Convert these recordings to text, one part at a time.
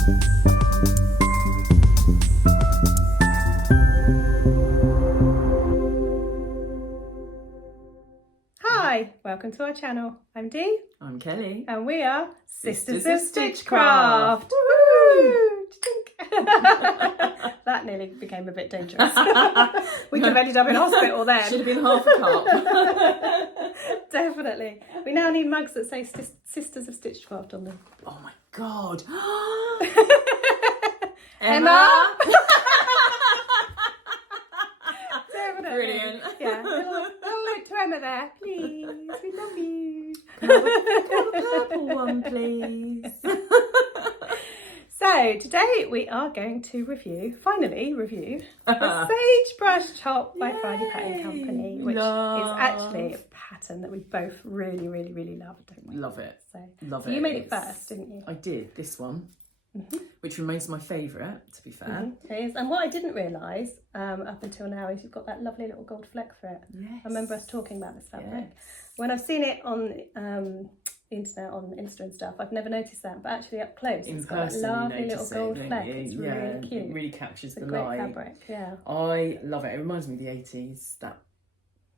Hi, welcome to our channel. I'm Dee. I'm Kelly. And we are Sisters of Stitchcraft. Stitchcraft. Woohoo! That nearly became a bit dangerous. We could have ended up in hospital then. Should have been half a cup. Definitely. We now need mugs that say Sisters of Stitchcraft on them. Oh my God. Emma! Definitely. Brilliant. Yeah, little note to Emma there. Please, we love you. Can I have a purple one, please? So today we are going to finally review the Sagebrush Top by Friday Pattern Company, which is actually a pattern that we both really love, don't we? Love it. So Love it. You made it first, didn't you? I did, this one, which remains my favourite, to be fair. It is. And what I didn't realise up until now is you've got that lovely little gold fleck for it. Yes. I remember us talking about this fabric. Yes. When I've seen it on internet, on Insta and stuff, I've never noticed that, but actually up close, In it's got person, that lovely you little notice gold it, fleck. don't you? It's Yeah, really cute. it really captures It's a the great light. fabric, yeah. I love it. It reminds me of the 80s, that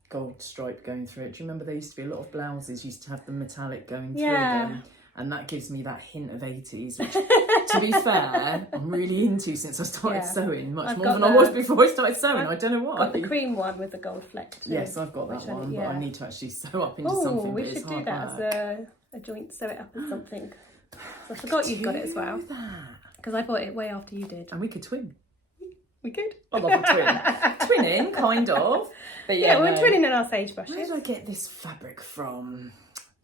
gold stripe going through it. Do you remember there used to be a lot of blouses used to have the metallic going through them? And that gives me that hint of 80s, which, to be fair, I'm really into since I started sewing, much more than I was before I started sewing. I don't know why. Got the cream one with the gold fleck too. Yes, I've got that one, but I need to actually sew up into something. We should do that as a joint, sew it up as something. So I forgot you've got it as well. Because I bought it way after you did. And we could twin. We could. I love a twin. Twinning, kind of. But yeah, we're twinning in our sagebrush. Where did I get this fabric from?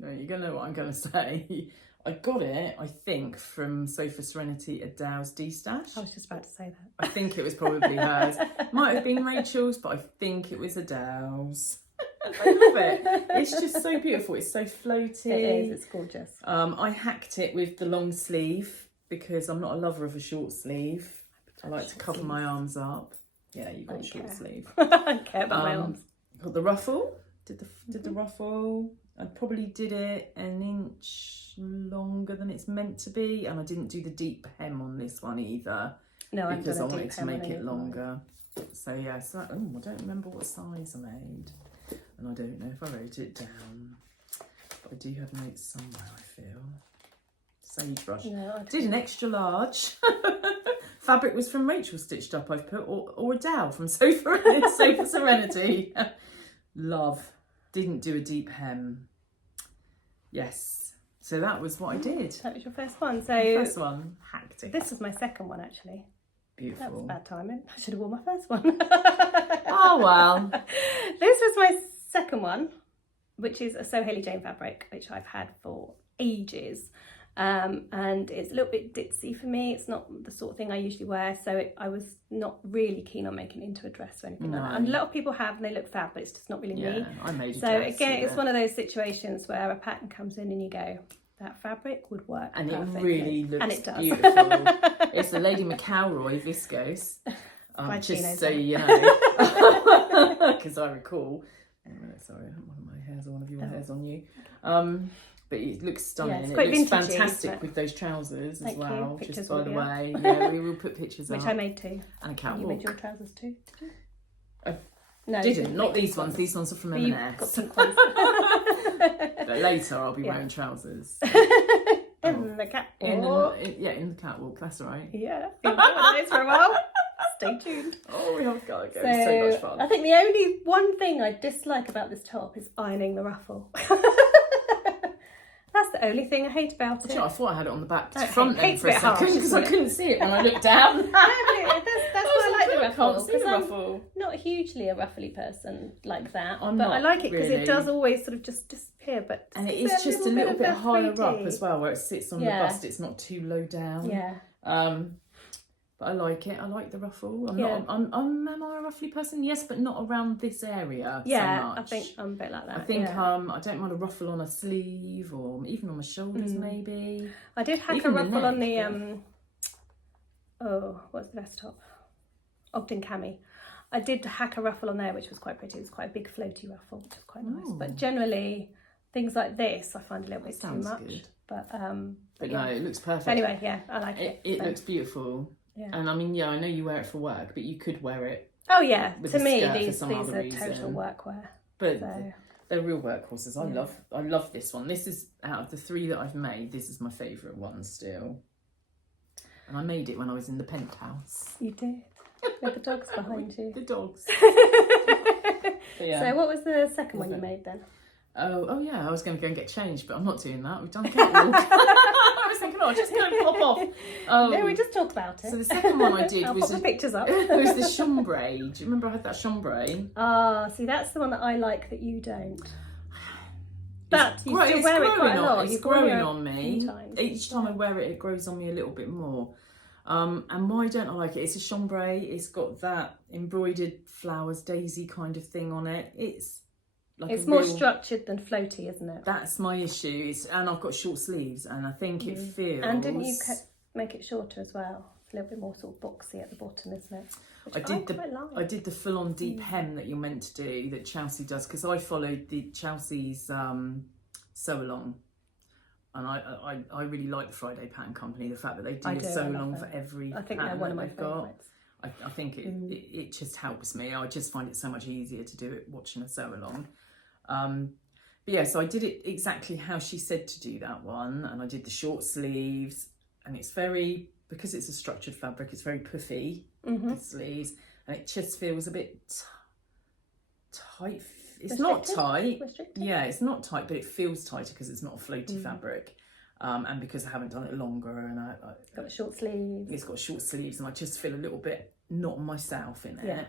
No, you're going to know what I'm going to say. I got it, I think, from Sofa Serenity Adele's D-Stash. I was just about to say that. I think it was probably hers. Might have been Rachel's, but I think it was Adele's. I love it. It's just so beautiful. It's so floaty. It is. It's gorgeous. I hacked it with the long sleeve because I'm not a lover of a short sleeve. I like to cover my arms up. Yeah, you got a short sleeve. I don't care about my arms. Got the ruffle. Did the ruffle. I probably did it an inch longer than it's meant to be, and I didn't do the deep hem on this one either. No, because I wanted to make it longer. So yeah, so I don't remember what size I made, and I don't know if I wrote it down, but I do have notes somewhere. I feel Sagebrush. No, I did an extra large. Fabric was from Rachel Stitched Up. I've put or Adele from Sofa Serenity. Love. Didn't do a deep hem. Yes. So that was what I did. That was your first one. So my first one, hacked it. This was my second one, actually. Beautiful. That was bad timing. I should have worn my first one. Oh well. This was my second one, which is a So Hayley Jane fabric, which I've had for ages. And it's a little bit ditzy for me. It's not the sort of thing I usually wear, so I was not really keen on making it into a dress or anything like that. And a lot of people have, and they look fab, but it's just not really me. I made a so dress, again, it's one of those situations where a pattern comes in and you go, that fabric would work and perfectly. It really looks and it does. beautiful. It's the Lady McElroy viscose. Just so you know, because I recall. Sorry, one of my hairs or one of your hairs on you. But it looks stunning. Yeah, it looks fantastic with those trousers as well. Just by the way, we will put pictures which up. I made too. And a catwalk. You made your trousers too? No, didn't. Not these ones. These ones are from M&S. Got pink ones. But later I'll be wearing trousers. In the catwalk. In the catwalk. That's right. Yeah. You'll know what that is for a while. Stay tuned. Oh, we have got to go. It's so much fun. I think the only one thing I dislike about this top is ironing the ruffle. That's the only thing I hate about it. I thought I had it on the back to front then for a second second because I couldn't see it when I looked down. That's why I like the ruffle. Because I'm not hugely a ruffly person like that, but not I like it because really. it does always sort of just disappear. And it is just a little bit higher up as well, where it sits on the bust. It's not too low down. Yeah. But I like it. I like the ruffle. Am I a ruffly person? Yes, but not around this area so much. I think I'm a bit like that. I think I don't mind a ruffle on a sleeve or even on my shoulders maybe. I did hack a ruffle on the what's the vest top? Ogden cami. I did hack a ruffle on there, which was quite pretty. It was quite a big floaty ruffle, which was quite nice. But generally, things like this I find a little bit too much. Good. But no, it looks perfect. Anyway, yeah, I like it. It looks beautiful. Yeah. And I mean, yeah, I know you wear it for work, but you could wear it. Oh yeah, with to a me skirt for these some other are reason. total workwear. But So. they're real workhorses. I love this one. This is, out of the 3 that I've made, this is my favourite one still. And I made it when I was in the penthouse. You did. With the dogs behind you. The dogs. So what was the second one you made then? Oh yeah, I was going to go and get changed, but I'm not doing that. We've done catwalk. I was thinking, I'll just go and pop off. No, we just talked about it. So the second one I did I'll was pop the pictures up. It was the chambray. Do you remember I had that chambray? Ah, see, that's the one that I like that you don't. But you still it's wear it quite a lot. It's growing on me. Each time I wear it, it grows on me a little bit more. And why don't I like it? It's a chambray. It's got that embroidered flowers, daisy kind of thing on it. It's like more structured than floaty, isn't it? That's my issue. And I've got short sleeves, and I think it feels. And didn't you make it shorter as well? It's a little bit more sort of boxy at the bottom, isn't it? I did the full-on deep hem that you're meant to do, that Chelsea does, because I followed Chelsea's sew along. And I really like the Friday Pattern Company, the fact that they do a sew along for every I think they're one of my favourites. I think it just helps me. I just find it so much easier to do it watching a sew along. But yeah, so I did it exactly how she said to do that one, and I did the short sleeves, and it's very, because it's a structured fabric, it's very puffy, the sleeves, and it just feels a bit tight. It's not tight. Yeah, it's not tight, but it feels tighter because it's not a floaty fabric. And because I haven't done it longer, and it's got short sleeves. It's got short sleeves, and I just feel a little bit not myself in it. Yeah.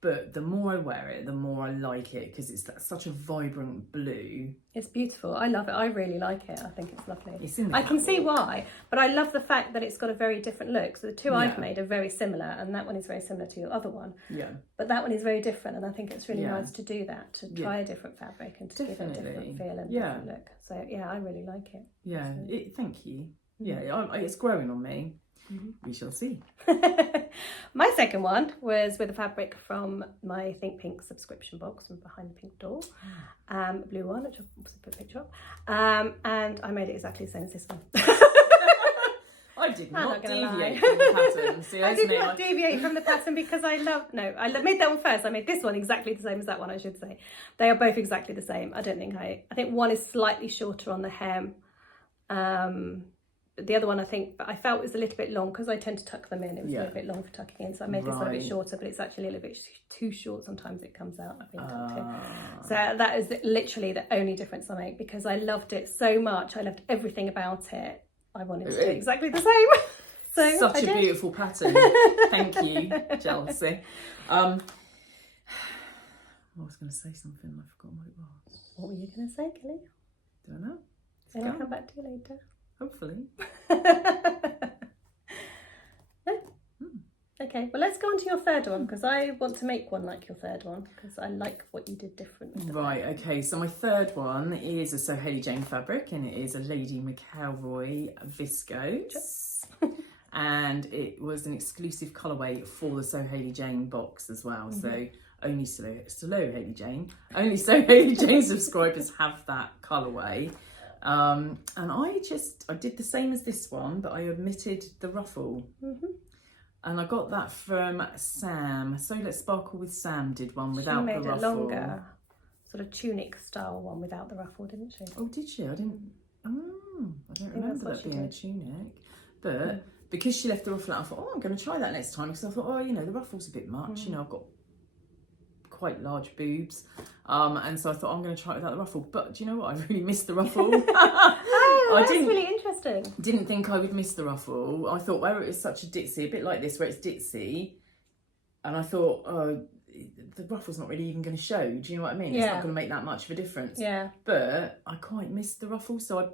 But the more I wear it, the more I like it, because it's such a vibrant blue. It's beautiful. I love it. I really like it. I think it's lovely. It's in the I can see why, but I love the fact that it's got a very different look. So the two I've made are very similar, and that one is very similar to your other one. Yeah. But that one is very different, and I think it's really nice to do that, to try a different fabric and to give it a different feel and different look. So yeah, I really like it. Yeah, thank you. Yeah, it's growing on me. We shall see. My second one was with a fabric from my Think Pink subscription box from behind the pink door, blue one, which I'll also put a picture of, and I made it exactly the same as this one. I did not deviate from the pattern. See, I did not deviate from the pattern because I made that one first. I made this one exactly the same as that one, I should say. They are both exactly the same. I think one is slightly shorter on the hem. The other one I felt was a little bit long because I tend to tuck them in. It was a little bit long for tucking in, so I made this one a bit shorter, but it's actually a little bit too short. Sometimes it comes out, I've been tucked in. So that is literally the only difference I make, because I loved it so much. I loved everything about it. I wanted to do exactly the same. So such a beautiful pattern. Thank you, Chelsea. I was going to say something, I forgot what it was. What were you going to say, Kelly? Don't know. I'll come back to you later. Hopefully. Okay, well, let's go on to your third one, because I want to make one like your third one, because I like what you did different with Right, okay, so my third one is a So Hailey Jane fabric, and it is a Lady McElroy viscose. And it was an exclusive colourway for the So Hailey Jane box as well. So only So Hailey Jane subscribers have that colourway. And I did the same as this one, but I omitted the ruffle. And I got that from Sam. So Let's Sparkle with Sam did one without the ruffle. She made a longer sort of tunic style one without the ruffle, didn't she? Oh, did she? I don't remember that being a tunic. But because she left the ruffle out, I thought, I'm going to try that next time, because I thought, the ruffle's a bit much. I've got quite large boobs, and so I thought, I'm going to try it without the ruffle. But do you know what? I really missed the ruffle. That's really interesting. Didn't think I would miss the ruffle. I thought, where it was such a ditzy, a bit like this, where it's ditzy, and I thought, the ruffle's not really even going to show. Do you know what I mean? It's not going to make that much of a difference. Yeah. But I quite missed the ruffle, so I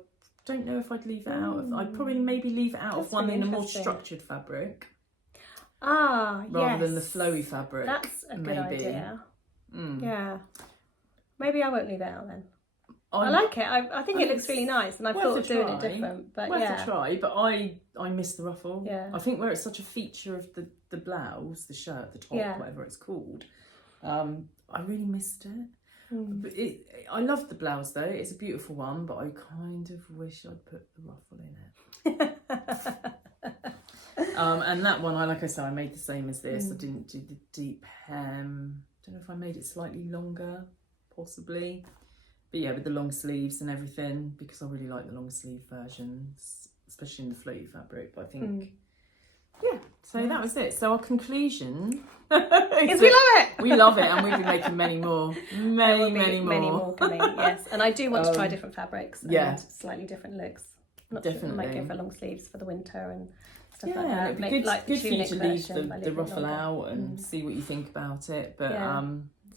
don't know if I'd leave it out. I'd probably maybe leave it out of one in a more structured fabric. Rather than the flowy fabric. That's a good idea. Yeah. Maybe I won't leave it out then. I like it. I think it looks really nice, and I've thought of doing it different. But worth a try. But I miss the ruffle. Yeah. I think where it's such a feature of the blouse, the shirt, the top, whatever it's called. I really missed it. But I love the blouse though. It's a beautiful one, but I kind of wish I'd put the ruffle in it. And that one, like I said, I made the same as this. I didn't do the deep hem. Don't know if I made it slightly longer, possibly. But yeah, with the long sleeves and everything, because I really like the long sleeve versions, especially in the floaty fabric. But I think, yeah, so that was it. So our conclusion is we love it. We love it, and we'll be making many more. Many more coming, yes. And I do want to try different fabrics and slightly different looks. Not Definitely. Might go for long sleeves for the winter and stuff like Yeah, that. it'd be Make good, like the good for you tunic to leave version, but a the little ruffle longer. out and see what you think about it. But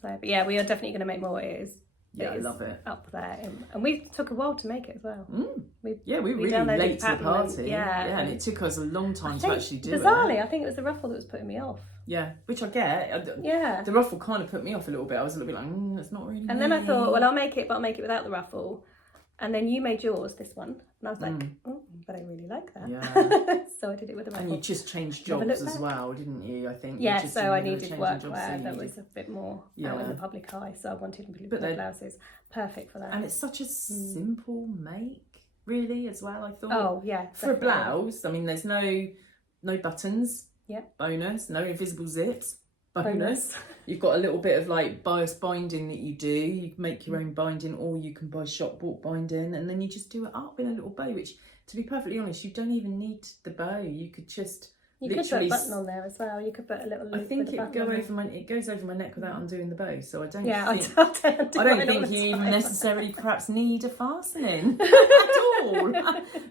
But yeah, we are definitely going to make more. It is. I love it. Up there, and we took a while to make it as well. We really downloaded late to the pattern party. and, And it took us a long time to actually do bizarrely, it. I think it was the ruffle that was putting me off. Yeah, which I get. Yeah. The ruffle kind of put me off a little bit. I was a little bit like, it's not really. And then I thought, well, I'll make it, but I'll make it without the ruffle. And then you made yours, this one, and I was like, oh, but I really like that. Yeah. So I did it with the ruffle. And you just changed jobs as well, didn't you? I think. Yeah, you just so I needed workwear that so was a bit more out in the public eye. So I wanted more blouses. Perfect for that. And it's such a simple make, really, as well. I thought. Oh yeah. For a blouse, I mean, there's no buttons. Yeah. Bonus. No invisible zips. Bonus. You've got a little bit of like bias binding that you do. You can make your own binding, or you can buy shop bought binding, and then you just do it up in a little bow. Which, to be perfectly honest, you don't even need the bow. You could just. You could put a button on there as well. You could put a little loop. I think it goes over my neck without undoing the bow, so I don't. Yeah, think, I don't think you even necessarily perhaps need a fastening at all.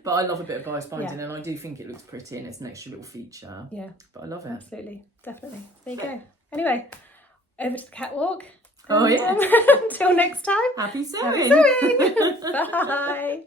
But I love a bit of bias binding, and I do think it looks pretty, and it's an extra little feature. Yeah, but I love it. Absolutely, definitely. There you go. Anyway, over to the catwalk. Oh yeah. Until next time. Happy sewing. Happy sewing. Bye.